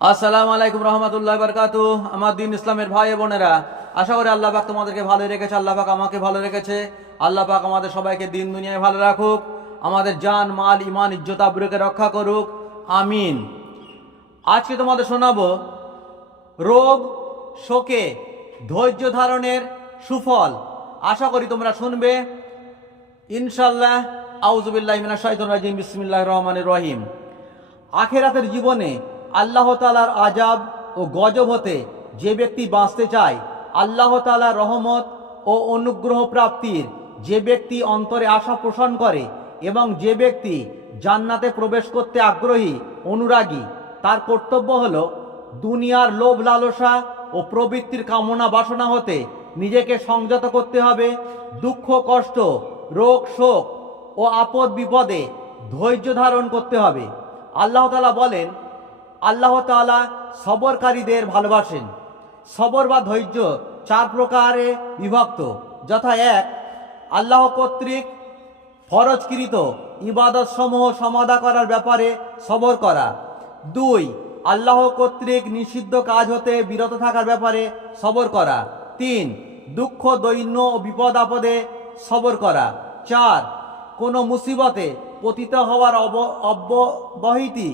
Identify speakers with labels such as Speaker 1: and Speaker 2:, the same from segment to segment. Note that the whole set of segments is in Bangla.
Speaker 1: আসসালামু আলাইকুম রহমতুল্লাহ বারকাতু। আমার দিন ইসলামের ভাই বোনেরা, আশা করি আল্লাহ পাক তোমাদেরকে ভালো রেখেছে, আল্লাহ পাক আমাকে ভালো রেখেছে। আল্লাহ পাক আমাদের সবাইকে দিন দুনিয়ায় ভালো রাখুক, আমাদের জান, মাল ইমান ইজ্জত, আবরুকে রক্ষা করুক। আমিন। আজকে তোমাদের শোনাবো, রোগ, শোকে, ধৈর্য ধারণের সুফল। আশা করি তোমরা শুনবে। ইনশাল্লাহ আউজুবিল্লাহ মিনাশ শাইতানির রাজিম, বিসমিল্লাহির রহমানির রহিম। আখেরাতের জীবনে আল্লাহ তালার আজাব ও গজব হতে যে ব্যক্তি বাঁচতে চায়, আল্লাহ তালার রহমত ও অনুগ্রহ প্রাপ্তির যে ব্যক্তি অন্তরে আশা পোষণ করে এবং যে ব্যক্তি জান্নাতে প্রবেশ করতে আগ্রহী, অনুরাগী, তার কর্তব্য হল দুনিয়ার লোভ লালসা ও প্রবৃত্তির কামনা বাসনা হতে নিজেকে সংযত করতে হবে, দুঃখ, কষ্ট, রোগ, শোক ও আপদ বিপদে ধৈর্য ধারণ করতে হবে। আল্লাহ তালা বলেন আল্লাহ তালা সবরকারীদের ভালোবাসেন। সবর বা ধৈর্য চার প্রকারে বিভক্ত। যথা এক, আল্লাহ কর্তৃক ফরজকৃত ইবাদত সমূহ সমাধা করার ব্যাপারে সবর করা। দুই, আল্লাহ কর্তৃক নিষিদ্ধ কাজ হতে বিরত থাকার ব্যাপারে সবর করা। তিন, দুঃখ, দৈন্য ও বিপদ আপদে সবর করা। চার, কোনো মুসিবতে পতিত হওয়ার অব, অব্যবহিতি।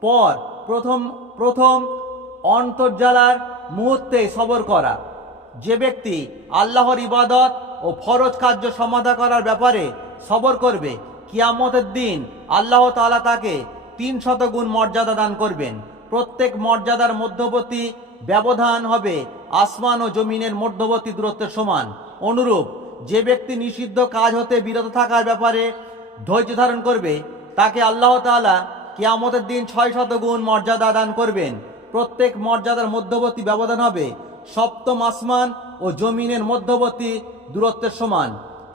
Speaker 1: পর প্রথম প্রথম অন্তর্জালার মুহূর্তে সবর করা। যে ব্যক্তি আল্লাহর ইবাদত ও ফরজ কার্য সমাধা করার ব্যাপারে সবর করবে, কিয়ামতের দিন আল্লাহ তাআলা তাকে তিন শত গুণ মর্যাদা দান করবেন। প্রত্যেক মর্যাদার মধ্যবর্তী ব্যবধান হবে আসমান ও জমিনের মধ্যবর্তী দূরত্বের সমান। অনুরূপ, যে ব্যক্তি নিষিদ্ধ কাজ হতে বিরত থাকার ব্যাপারে ধৈর্য ধারণ করবে, তাকে আল্লাহ তাআলা কিয়ামতের দিন ছয় শত গুণ মর্যাদা দান করবেন। প্রত্যেক মর্যাদার মধ্যবর্তী ব্যবধান হবে সপ্তম আসমান ও জমিনের মধ্যবর্তী দূরত্বের সমান।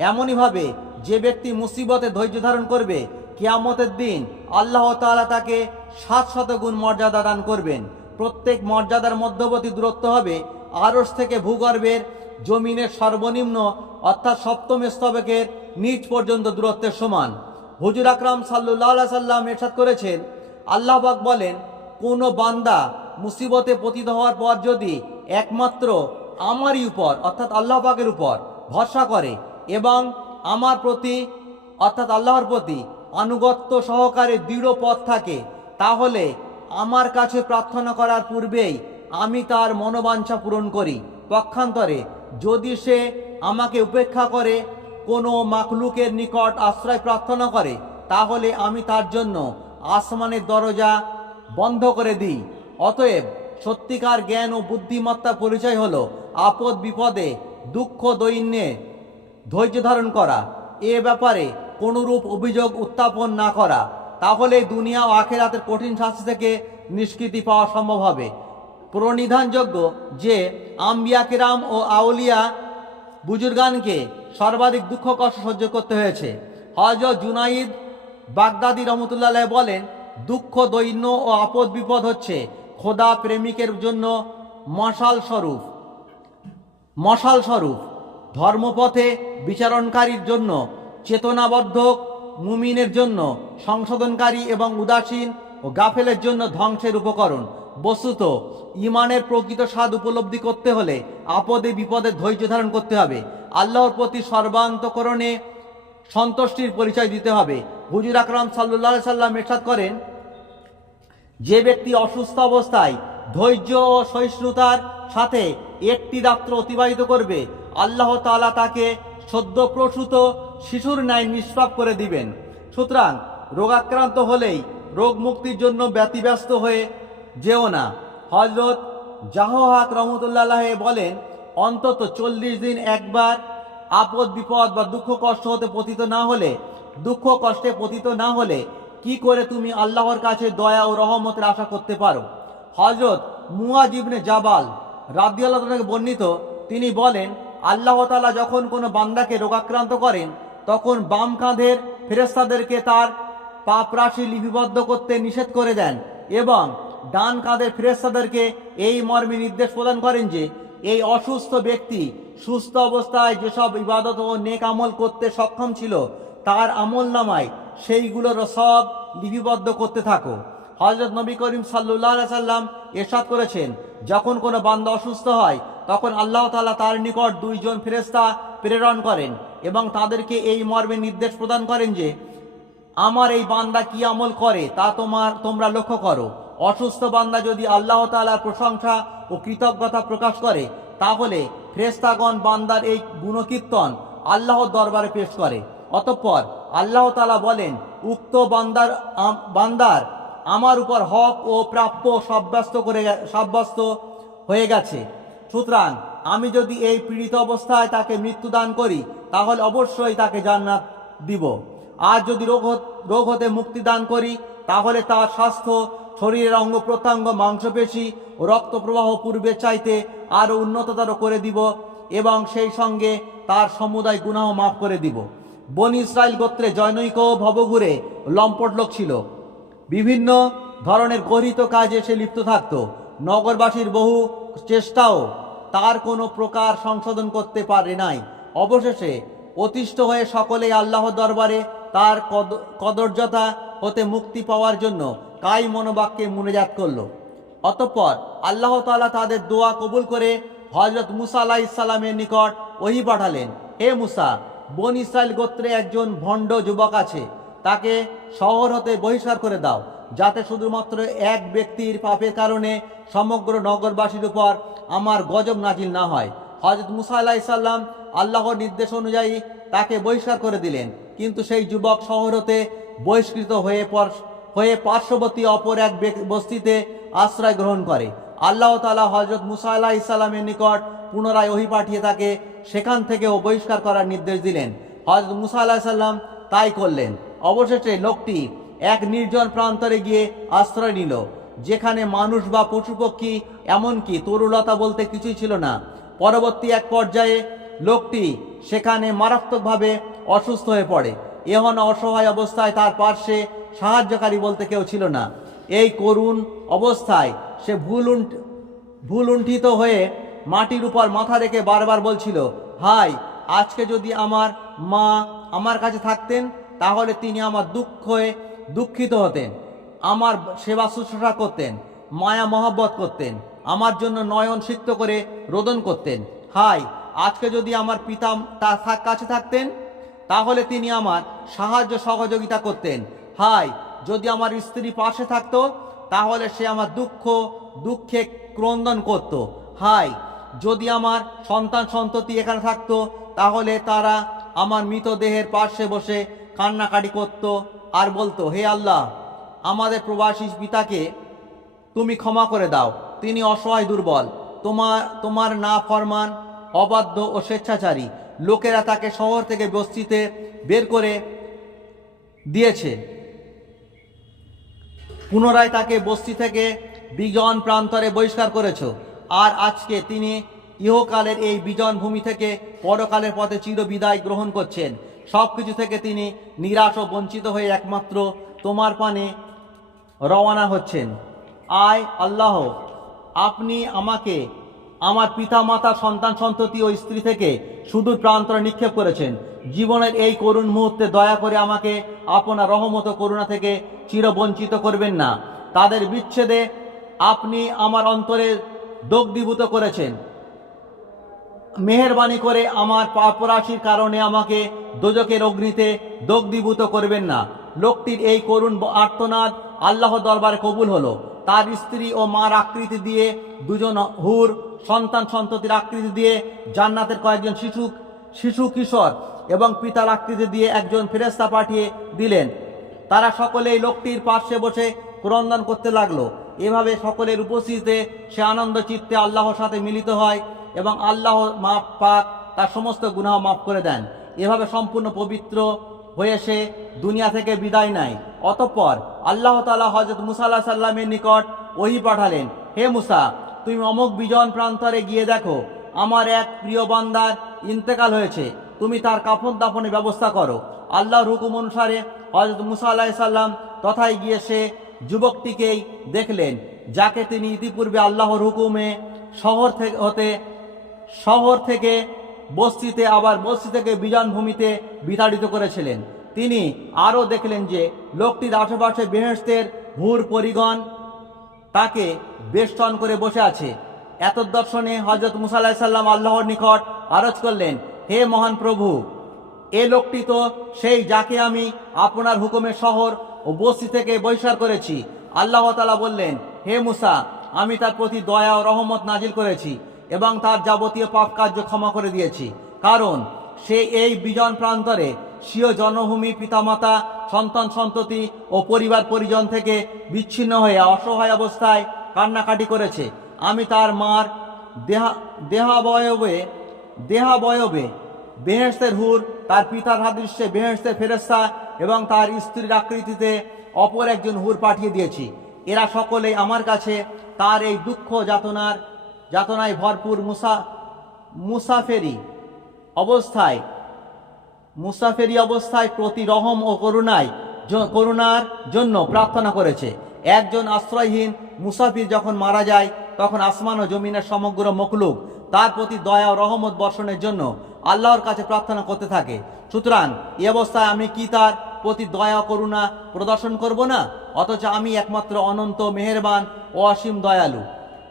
Speaker 1: এমনইভাবে যে ব্যক্তি মুসিবতে ধৈর্য ধারণ করবে, কিয়ামতের দিন আল্লাহ তাআলা তাকে সাত শত গুণ মর্যাদা দান করবেন। প্রত্যেক মর্যাদার মধ্যবর্তী দূরত্ব হবে আরস থেকে ভূগর্ভের জমিনের সর্বনিম্ন অর্থাৎ সপ্তম স্তবকের নিচ পর্যন্ত দূরত্বের সমান। হুজুর আকরাম সাল্লাহ সাল্লাম এরশাদ করেছেন, আল্লাহ পাক বলেন, কোনো বান্দা মুসিবতে পতিত হওয়ার পর যদি একমাত্র আমারই উপর, অর্থাৎ আল্লাহ পাকের উপর ভরসা করে এবং আমার প্রতি, অর্থাৎ আল্লাহর প্রতি আনুগত্য সহকারে দৃঢ় পথ থাকে, তাহলে আমার কাছে প্রার্থনা করার পূর্বেই আমি তার মনোবাঞ্ছা পূরণ করি। পক্ষান্তরে যদি সে আমাকে উপেক্ষা করে কোনো মাকলুকের নিকট আশ্রয় প্রার্থনা করে, তাহলে আমি তার জন্য আসমানের দরজা বন্ধ করে দিই। অতএব সত্যিকার জ্ঞান ও বুদ্ধিমত্তার পরিচয় হলো আপদ বিপদে, দুঃখ দৈন্যে ধৈর্য ধারণ করা। এ ব্যাপারে কোনোরূপ অভিযোগ উত্থাপন না করা। তাহলে দুনিয়া ও আখেরাতের কঠিন শাস্তি থেকে নিষ্কৃতি পাওয়া সম্ভব হবে। প্রণিধানযোগ্য যে আম্বিয়া কেরাম ও আউলিয়া বুজুর্গানকে সর্বাধিক দুঃখ কষ্ট সহ্য করতে হয়েছে। হজরত জুনাইদ বাগদাদি রহমতুল্লাহ বলেন, দুঃখ, দৈন্য ও আপদ বিপদ হচ্ছে খোদা প্রেমিকের জন্য মশাল স্বরূপ। মশাল স্বরূপ। ধর্মপথে বিচারণকারীর জন্য চেতনাবদ্ধক মুমিনের জন্য, সংশোধনকারী এবং উদাসীন ও গাফেলের জন্য ধ্বংসের উপকরণ। বস্তুত ইমানের প্রকৃত স্বাদ উপলব্ধি করতে হলে আপদে বিপদে ধৈর্য ধারণ করতে হবে। আল্লাহর প্রতি সর্বান্তকরণে সন্তুষ্টির পরিচয় দিতে হবে। হুজুর আকরাম সাল্লাহ সাল্লাম এরশাদ করেন, যে ব্যক্তি অসুস্থ অবস্থায় ধৈর্য ও সহিষ্ণুতার সাথে একটি রাত্র অতিবাহিত করবে, আল্লাহ তাআলা তাকে সদ্য প্রসূত শিশুর ন্যায় নিষ্পাপ করে দিবেন। সুতরাং রোগাক্রান্ত হলেই রোগ মুক্তির জন্য ব্যতিব্যস্ত হয়ে যেও না। হজরত জাহহাক রহমতুল্লাহ বলেন অন্তত চল্লিশ দিন একবার আপদ, বিপদ বা দুঃখ, কষ্ট হতে পতিত না হলে, দুঃখ, কষ্টে পতিত না হলে কি করে তুমি আল্লাহর কাছে দয়া ও রহমতের আশা করতে পারো? হজরত মুয়াজিবনে জাবাল রাদিয়াল্লাহ তাআলা থেকে বর্ণিত, তিনি বলেন, আল্লাহ তাআলা যখন কোনো বান্দাকে রোগাক্রান্ত করেন, তখন বাম কাঁধের ফেরেস্তাদেরকে তার পাপ রাশি লিপিবদ্ধ করতে নিষেধ করে দেন এবং ডান কাঁধের ফেরেস্তাদেরকে এই মর্মে নির্দেশ প্রদান করেন যে এই অসুস্থ ব্যক্তি সুস্থ অবস্থায় যেসব ইবাদত ও নেক আমল করতে সক্ষম ছিল, তার আমল নামায় সেইগুলোর সব লিপিবদ্ধ করতে থাকো। হজরত নবী করিম সাল্লাহ সাল্লাম এরশাদ করেছেন, যখন কোনো বান্দা অসুস্থ হয়, তখন আল্লাহ তাআলা তার নিকট দুইজন ফেরেস্তা প্রেরণ করেন এবং তাদেরকে এই মর্মে নির্দেশ প্রদান করেন যে, আমার এই বান্দা কি আমল করে তা তোমার, তোমরা লক্ষ্য করো। অসুস্থ বান্দা যদি আল্লাহ তাআলার প্রশংসা ও কৃতজ্ঞতা প্রকাশ করে, তাহলে ফ্রেস্তাগণ বান্দার এই গুণকীর্তন আল্লাহর দরবারে পেশ করে। অতঃপর আল্লাহ তালা বলেন, উক্ত বান্দার বান্দার আমার উপর হক ও প্রাপ্য সাব্যস্ত করে সাব্যস্ত হয়ে গেছে। সুতরাং আমি যদি এই পীড়িত অবস্থায় তাকে মৃত্যুদান করি, তাহলে অবশ্যই তাকে জান্নাত দিব। আর যদি রোগ রোগ হতে মুক্তি দান করি, তাহলে তার স্বাস্থ্য শরীরের অঙ্গ প্রত্যঙ্গ, মাংসপেশি ও রক্ত প্রবাহ পূর্বের চাইতে আরও উন্নততর করে দিব এবং সেই সঙ্গে তার সমুদায় গুনাহ মাফ করে দিব। বন ইসরায়েল গোত্রে জৈনৈক ভবঘুরে লম্পট লোক ছিল। বিভিন্ন ধরনের গরিত কাজে সে লিপ্ত থাকত। নগরবাসীর বহু চেষ্টাও তার কোনো প্রকার সংশোধন করতে পারে নাই। অবশেষে অতিষ্ঠ হয়ে সকলেই আল্লাহ দরবারে তার কদ- কদর্যতা হতে মুক্তি পাওয়ার জন্য কাই মনোবাক্যে মুনেজাত করল। অতঃপর আল্লাহ তালা তাদের দোয়া কবুল করে হজরত মুসা আলাহ ইসলামের নিকট ওহি পাঠালেন, হে মুসা, বন ইসরায়েল গোত্রে একজন ভণ্ড যুবক আছে, তাকে শহর হতে বহিষ্কার করে দাও, যাতে শুধুমাত্র এক ব্যক্তির পাপের কারণে সমগ্র নগরবাসীর উপর আমার গজব নাজিল না হয়। হজরত মুসা আলাহ ইসাল্লাম আল্লাহর নির্দেশ অনুযায়ী তাকে বহিষ্কার করে দিলেন। কিন্তু সেই যুবক শহরতে বহিষ্কৃত হয়ে পর, হয়ে পার্শ্ববর্তী অপর এক বস্তিতে আশ্রয় গ্রহণ করে। আল্লাহ তালা হজরত মুসা আলাহ ইসলামের নিকট পুনরায় ওহি পাঠিয়ে তাকে সেখান থেকেও বহিষ্কার করার নির্দেশ দিলেন। হজরত মুসা আলাহ সাল্লাম তাই করলেন। অবশেষে লোকটি এক নির্জন প্রান্তরে গিয়ে আশ্রয় নিল, যেখানে মানুষ বা পশু পক্ষী এমনকি তরুলতা বলতে কিছুই ছিল না। পরবর্তী এক পর্যায়ে লোকটি সেখানে মারাত্মকভাবে অসুস্থ হয়ে পড়ে। এমন অসহায় অবস্থায় তার পার্শ্বে সাহায্যকারী বলতে কেউ ছিল না। এই করুণ অবস্থায় সে ভুল ভুলুণ্ঠিত হয়ে মাটির উপর মাথা রেখে বারবার বলছিল হাই আজকে যদি আমার মা আমার কাছে থাকতেন, তাহলে তিনি আমার দুঃখে দুঃখিত হতেন। আমার সেবা শুশ্রূষা করতেন, মায়া মহব্বত করতেন, আমার জন্য নয়ন সিক্ত করে রোদন করতেন। হাই, আজকে যদি আমার পিতা তার কাছে থাকতেন তাহলে তিনি আমার সাহায্য সহযোগিতা করতেন। হাই, যদি আমার স্ত্রী পাশে থাকতো, তাহলে সে আমার দুঃখ, দুঃখে ক্রন্দন করত। হাই, যদি আমার সন্তান সন্ততি এখানে থাকতো, তাহলে তারা আমার মৃতদেহের পাশে বসে কান্নাকাটি করত আর বলতো, হে আল্লাহ, আমাদের প্রবাসী পিতাকে তুমি ক্ষমা করে দাও। তিনি অসহায় দুর্বল। তোমার তোমার না ফরমান অবাধ্য ও স্বেচ্ছাচারী। লোকেরা তাকে শহর থেকে বস্তিতে বের করে দিয়েছে। পুনরায় তাকে বস্তি থেকে বিজন প্রান্তরে বহিষ্কার করেছ। আর আজকে তিনি ইহকালের এই বিজন ভূমি থেকে পরকালের পথে চিরবিদায় গ্রহণ করছেন। সব কিছু থেকে তিনি নিরাশ ও বঞ্চিত হয়ে একমাত্র তোমার পানে রওনা হচ্ছেন। আয় আল্লাহ, আপনি আমাকে আমার পিতা মাতা সন্তান, সন্ততি ও স্ত্রী থেকে সুদূর প্রান্তরে নিক্ষেপ করেছেন। জীবনের এই করুণ মুহূর্তে দয়া করে আমাকে আপনার রহমত করুণা থেকে চিরবঞ্চিত করবেন না। তাদের বিচ্ছেদে আপনি আমার অন্তরে দগ্ধীভূত করেছেন। মেহেরবানি করে আমার পাপরাশির কারণে আমাকে দোজকের অগ্নিতে দগ্ধীভূত করবেন না। লোকটির এই করুণ আর্তনাদ আল্লাহ দরবারে কবুল হলো। তার স্ত্রী ও মার আকৃতি দিয়ে দুজন হুর, সন্তান সন্ততির আকৃতি দিয়ে জান্নাতের কয়েকজন শিশু শিশু কিশোর এবং পিতার আকৃতি দিয়ে একজন ফেরেস্তা পাঠিয়ে দিলেন। তারা সকলেই লোকটির পার্শ্বে বসে ক্রন্দন করতে লাগল। এভাবে সকলের উপস্থিতিতে সে আনন্দ চিত্তে আল্লাহর সাথে মিলিত হয় এবং আল্লাহ মাপ পাক, তার সমস্ত গুনাহ মাফ করে দেন। এভাবে সম্পূর্ণ পবিত্র হয়ে সে দুনিয়া থেকে বিদায় নেয়। অতঃপর আল্লাহ তালা হজরত মুসা আল্লাহ সাল্লামের নিকট ওহি পাঠালেন, হে মুসা, তুমি অমুক বিজন প্রান্তরে গিয়ে দেখো, আমার এক প্রিয় বান্দার ইন্তেকাল হয়েছে। তুমি তার কাফন দাফনের ব্যবস্থা করো। আল্লাহর হুকুম অনুসারে হজরত মুসা আলাহ সাল্লাম তথায় গিয়ে সে যুবকটিকেই দেখলেন, যাকে তিনি ইতিপূর্বে আল্লাহর হুকুমে শহর থেকে হতে, শহর থেকে বস্তিতে আবার বস্তি থেকে বিজন ভূমিতে বিতাড়িত করেছিলেন। তিনি আরও দেখলেন যে লোকটির আশেপাশে বেহেস্তের হুর পরিগণ তাকে বেষ্টন করে বসে আছে। এত দর্শনে হজরত মুসা আলাহিসাল্লাম আল্লাহর নিকট আরজ করলেন, হে মহান প্রভু, এ লোকটি তো সেই যাকে আমি আপনার হুকুমের শহর ও বস্তি থেকে বহিষ্কার করেছি। আল্লাহ তালা বললেন, হে মুসা, আমি তার প্রতি দয়া ও রহমত নাজিল করেছি। এবং তার যাবতীয় পাপ কার্য ক্ষমা করে দিয়েছি। কারণ সে এই বিজন প্রান্তরে স্বীয় জন্মভূমি, পিতামাতা, সন্তান সন্ততি ও পরিবার পরিজন থেকে বিচ্ছিন্ন হয়ে অসহায় অবস্থায় কান্নাকাটি করেছে। আমি তার মার দেহা, দেহাবয়বে দেহাবয়বে বেহেস্তের হুর, তার পিতার হাদৃশ্যে বেহেস্তের ফেরেস্তা এবং তার স্ত্রীর আকৃতিতে অপর একজন হুর পাঠিয়ে দিয়েছি। এরা সকলেই আমার কাছে তার এই দুঃখ যাতনার যাতনায় ভরপুর মুসা, মুসাফেরি অবস্থায় মুসাফেরি অবস্থায় প্রতি রহম ও করুণায় করুণার জন্য প্রার্থনা করেছে। একজন আশ্রয়হীন মুসাফির যখন মারা যায়, তখন আসমান ও জমিনের সমগ্র মকলুক তার প্রতি দয়া ও রহমত বর্ষণের জন্য আল্লাহর কাছে প্রার্থনা করতে থাকে। সুতরাং এ অবস্থায় আমি কি তার প্রতি দয়া করুণা প্রদর্শন করব না? অথচ আমি একমাত্র অনন্ত, মেহেরবান ও অসীম দয়ালু।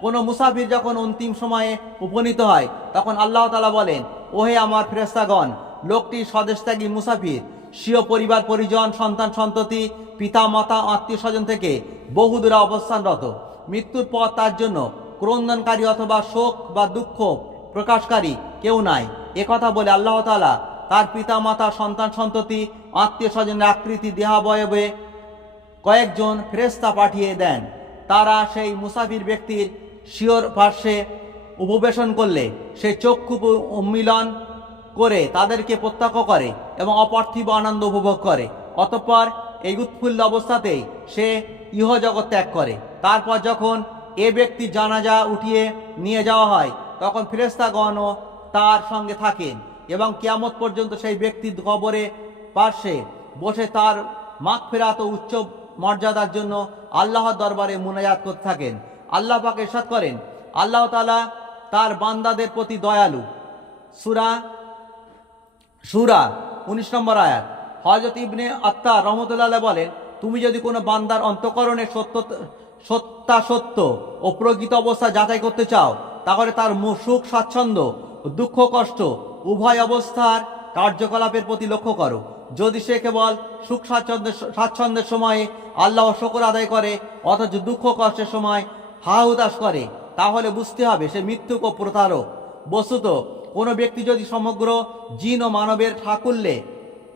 Speaker 1: কোনো মুসাফির যখন অন্তিম সময়ে উপনীত হয়, তখন আল্লাহ তালা বলেন, ওহে আমার ফেরেস্তাগণ লোকটি স্বদেশত্যাগী মুসাফির। স্বীয় পরিবার, পরিজন, সন্তান, সন্ততি পিতা মাতা আত্মীয় স্বজন থেকে বহুদূরে অবস্থানরত। মৃত্যুর পর তার জন্য ক্রন্দনকারী অথবা শোক বা দুঃখ প্রকাশকারী কেউ নাই। একথা বলে আল্লাহ তালা তার পিতা মাতা সন্তান, সন্ততি আত্মীয় স্বজনের আকৃতি দেহাবয়বে কয়েকজন ফেরেস্তা পাঠিয়ে দেন। তারা সেই মুসাফির ব্যক্তির শিওর পার্শ্বে উপবেশন করলে সে চক্ষু উন্মিলন করে তাদেরকে প্রত্যক্ষ করে এবং অপার্থিব আনন্দ উপভোগ করে। অতঃপর এই উৎফুল্ল অবস্থাতেই সে ইহজগৎ ত্যাগ করে। তারপর যখন এ ব্যক্তি জানাজা উঠিয়ে নিয়ে যাওয়া হয়, তখন ফেরেস্তাগণও তার সঙ্গে থাকেন এবং কিয়ামত পর্যন্ত সেই ব্যক্তির কবরে পার্শ্বে বসে তার মাখ ফেরাত উচ্চ মর্যাদার জন্য আল্লাহর দরবারে মোনাজাত করতে থাকেন। আল্লাহ পাক এরশাদ করেন। আল্লাহ তালা তার বান্দাদের প্রতি দয়ালু। সুরা সুরা উনিশ নম্বর আয়াত। হজরত ইবনে আত্মা রহমতুল্লাহ বলেন, তুমি যদি কোনো বান্দার অন্তকরণে সত্য সত্যাসত্য ও প্রকৃত অবস্থা যাচাই করতে চাও, তাহলে তার সুখ, স্বাচ্ছন্দ্য দুঃখ, কষ্ট উভয় অবস্থার কার্যকলাপের প্রতি লক্ষ্য করো। যদি সে কেবল সুখ স্বাচ্ছন্দ্যের স্বাচ্ছন্দ্যের সময়ে আল্লাহ শকর আদায় করে, অথচ দুঃখ, কষ্টের সময় হা উদাস করে, তাহলে বুঝতে হবে সে মৃত্যুক ও প্রতারক। বস্তুত, কোনো ব্যক্তি যদি সমগ্র জিন ও মানবের ঠাকুল্যে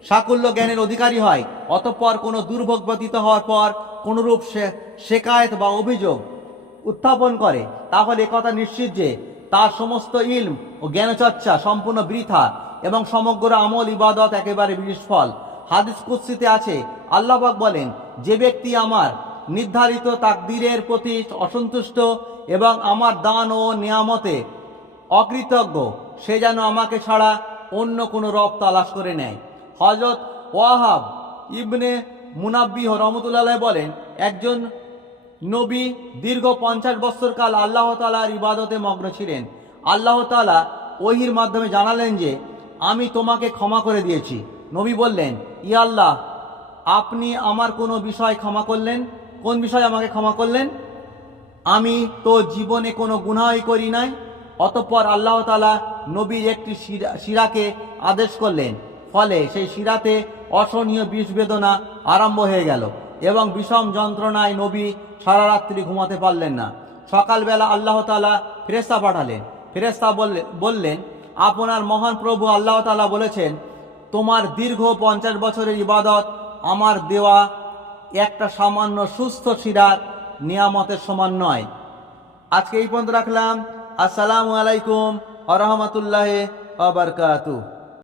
Speaker 1: সাকুল্য জ্ঞানের অধিকারী হয়, অতঃপর কোনো দুর্ভোগ ব্যতীত হওয়ার পর কোনরূপ শে- শেকায়ত বা অভিযোগ উত্থাপন করে, তাহলে একথা নিশ্চিত যে তার সমস্ত ইলম ও জ্ঞানচর্চা সম্পূর্ণ বৃথা এবং সমগ্র আমল ইবাদত একেবারে বিস্ফল হাদিস কুৎসিতে আছে আল্লাহবাক বলেন, যে ব্যক্তি আমার নির্ধারিত তাকদিরের প্রতি অসন্তুষ্ট এবং আমার দান ও নিয়ামতে অকৃতজ্ঞ। সে যেন আমাকে ছাড়া অন্য কোনো রব তালাশ করে নেয়। হজরত ওয়াহাব ইবনে মুনাব্বিহ রহমতুল্লাহ বলেন, একজন নবী দীর্ঘ পঞ্চাশ বছর কাল আল্লাহ তালার ইবাদতে মগ্ন ছিলেন। আল্লাহ তালা ওহির মাধ্যমে জানালেন যে, আমি তোমাকে ক্ষমা করে দিয়েছি। নবী বললেন ই আল্লাহ, আপনি আমার কোনো বিষয় ক্ষমা করলেন? কোন বিষয় আমাকে ক্ষমা করলেন? আমি তো জীবনে কোনো গুনাহই করি নাই, অতঃপর আল্লাহ তালা নবীর একটি শিরা- শিরাকে আদেশ করলেন। ফলে সেই শিরাতে অসহনীয় বিষ বেদনা আরম্ভ হয়ে গেল এবং বিষম যন্ত্রণায় নবী সারা রাত্রি ঘুমাতে পারলেন না। সকালবেলা আল্লাহ তালা ফেরেস্তা পাঠালেন। ফেরেস্তা বললেন, আপনার মহান প্রভু আল্লাহ তালা বলেছেন, তোমার দীর্ঘ পঞ্চাশ বছরের ইবাদত আমার দেওয়া একটা সামান্য সুস্থ সিরাত নিয়ামতের সমান নয়। আজকে এই পর্যন্ত রাখলাম। আসসালামু আলাইকুম আ রহমতুল্লাহ আবরকাতুহ